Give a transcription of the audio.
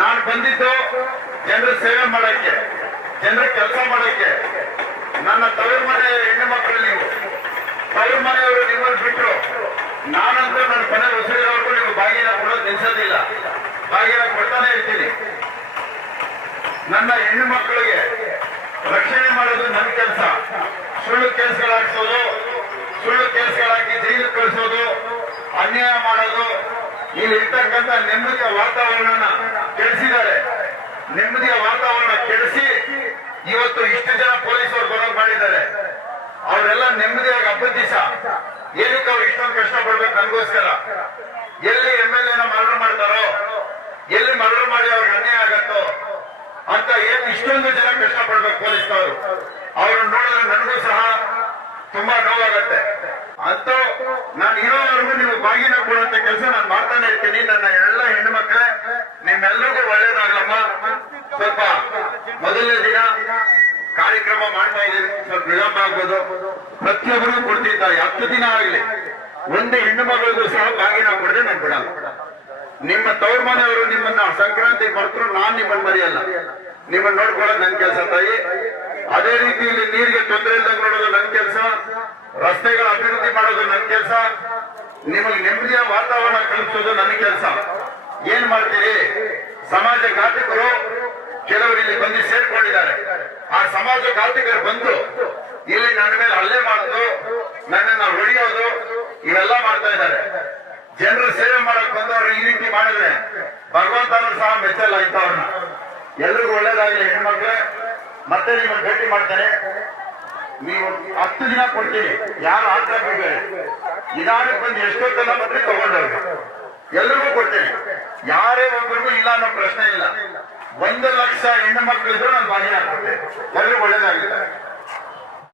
ನಾನು ಬಂದಿದ್ದು ಜನರ ಸೇವೆ ಮಾಡಕ್ಕೆ, ಜನರ ಕೆಲಸ ಮಾಡಕ್ಕೆ. ನನ್ನ ತವರು ಮನೆ ಹೆಣ್ಣು ಮಕ್ಕಳು ನೀವು. ತವರು ಮನೆಯವರು ನಿಮ್ಮನ್ನು ಬಿಟ್ಟರು ನಾನಂತೂ ನನ್ನ ಕೊನೆ ಉಸಿರಿರೋರ್ಗೂ ನೀವು ಬಾಗಿನ ಕೊಡೋದು ನಿಲ್ಸೋದಿಲ್ಲ ಬಾಗಿನ ಕೊಡ್ತಾನೆ ಇರ್ತೀನಿ. ನನ್ನ ಹೆಣ್ಣು ಮಕ್ಕಳಿಗೆ ರಕ್ಷಣೆ ಮಾಡೋದು ನನ್ನ ಕೆಲಸ. ಸುಳ್ಳು ಕೇಸ್ಗಳಾಗಿಸೋದು ಸುಳ್ಳು ಕೇಸ್ಗಳಾಕಿ ಜೈಲಿಗೆ ಕಳಿಸೋದು, ಅನ್ಯಾಯ ಮಾಡೋದು ಇಲ್ಲಿ ಇರ್ತಕ್ಕಂಥ ನೆಮ್ಮದಿಯ ವಾತಾವರಣ ಕೆಡಿಸಿದ್ದಾರೆ. ನೆಮ್ಮದಿಯ ವಾತಾವರಣ ಕೆಡಿಸಿ ಇವತ್ತು ಇಷ್ಟು ಜನ ಪೊಲೀಸರು ಬರೋ ಮಾಡಿದ್ದಾರೆ. ಅವರೆಲ್ಲ ನೆಮ್ಮದಿಯಾಗಿ ದಿವಸ ಏನಕ್ಕೆ ಅವ್ರು ಇಷ್ಟೊಂದು ಕಷ್ಟ ಪಡ್ಬೇಕು ನನಗೋಸ್ಕರ? ಎಲ್ಲಿ ಎಂ ಎಲ್ ಎನ ಮರಣ ಮಾಡ್ತಾರೋ, ಎಲ್ಲಿ ಮರಣ ಮಾಡಿ ಅವ್ರಿಗೆ ಅನ್ಯಾಯ ಆಗತ್ತೋ, ಅಂತ ಏನ್ ಇಷ್ಟೊಂದು ಜನ ಕಷ್ಟ ಪಡ್ಬೇಕು ಪೊಲೀಸ್ನವರು. ಅವ್ರನ್ನ ನೋಡಿದ್ರೆ ನನಗೂ ಸಹ ತುಂಬಾ ನೋವಾಗತ್ತೆ. ಅಂತೂ ನಾನು ಇರೋವರೆಗೂ ನೀವು ಬಾಗಿನ ಕೆಲಸ ನಾನು ಮಾಡ್ತಾನೆ ಇರ್ತೀನಿ. ನನ್ನ ಎಲ್ಲ ಹೆಣ್ಣು ಮಕ್ಕಳೇ ನಿಮ್ಮೆಲ್ಲರಿಗೂ ಒಳ್ಳೇದಾಗ್ಲಮ್ಮ. ಸ್ವಲ್ಪ ಮೊದಲನೇ ದಿನ ಕಾರ್ಯಕ್ರಮ ಮಾಡ್ತಾ ಇದ್ದೀನಿ. ಸ್ವಲ್ಪ ವಿಳಂಬ ಆಗ್ಬೋದು. ಪ್ರತಿಯೊಬ್ಬರಿಗೂ ಕೊಡ್ತಿದ್ದಾರೆ ಹತ್ತು ದಿನ ಆಗ್ಲಿ. ಒಂದು ಹೆಣ್ಣು ಮಗಳಿಗೂ ಸಹ ಬಾಗಿನ ಕೊಡದೆ ನಾನು ಬಿಡಲ್ಲ. ನಿಮ್ಮ ತವ್ರ ಮನೆಯವರು ನಿಮ್ಮನ್ನ ಸಂಕ್ರಾಂತಿ ಮರೆತರು ನಾನ್ ನಿಮ್ಮನ್ನ ಮರೆಯಲ್ಲ. ನಿಮ್ಮನ್ನ ನೋಡ್ಕೊಳ್ಳೋದು ನನ್ ಕೆಲಸ ತಾಯಿ. ಅದೇ ರೀತಿ ಇಲ್ಲಿ ನೀರಿಗೆ ತೊಂದರೆ ಇಲ್ಲದಂಗೆ ನೋಡೋದು ನನ್ ಕೆಲಸ. ರಸ್ತೆಗಳ ಅಭಿವೃದ್ಧಿ ಮಾಡೋದು ನನ್ ಕೆಲಸ. ನಿಮಗೆ ನೆಮ್ಮದಿಯ ವಾತಾವರಣ ಕಲಿಸೋದು ನನ್ನ ಕೆಲಸ. ಏನ್ ಮಾಡ್ತೀರಿ? ಸಮಾಜ ಘಾತಕರು ಕೆಲವರು ಇಲ್ಲಿ ಬಂದು ಸೇರ್ಕೊಂಡಿದ್ದಾರೆ. ಆ ಸಮಾಜ ಘಾತಕರು ಬಂದು ಇಲ್ಲಿ ನನ್ನ ಮೇಲೆ ಹಲ್ಲೆ ಮಾಡೋದು, ನನ್ನನ್ನು ಹೊಡೆಯೋದು, ಇವೆಲ್ಲ ಮಾಡ್ತಾ ಇದ್ದಾರೆ. ಜನರು ಸೇವೆ ಮಾಡಕ್ ಬಂದವರು ಈ ರೀತಿ ಮಾಡಿದ್ರೆ ಭಗವಂತನು ಸಹ ಮೆಚ್ಚಲ್ಲ ಇಂಥವ್ರನ್ನ. ಎಲ್ರಿಗೂ ಒಳ್ಳೇದಾಗಲಿ ಹೆಣ್ಮಕ್ಳೆ. ಮತ್ತೆ ನಿಮ್ಮನ್ನು ಭೇಟಿ ಮಾಡ್ತಾರೆ ನೀವು ಹತ್ತು ದಿನ ಕೊಡ್ತೀನಿ ಯಾರು ಆಟ ನಿಧಾನಕ್ಕೆ ಬಂದು ಎಷ್ಟೊತ್ತಲ್ಲ ಬಂದ್ರೆ ತಗೊಂಡವ್ರು. ಎಲ್ರಿಗೂ ಕೊಡ್ತೇನೆ. ಯಾರೇ ಒಬ್ಬರಿಗೂ ಇಲ್ಲ ಅನ್ನೋ ಪ್ರಶ್ನೆ ಇಲ್ಲ. ಒಂದು ಲಕ್ಷ ಹೆಣ್ಣು ಮಕ್ಕಳಿದ್ರು ನಾನು ಬಾಗಿನ ಕೊಡ್ತೇನೆ ಎಲ್ರಿಗೂ ಒಳ್ಳೇದಾಗಿದ್ದಾರೆ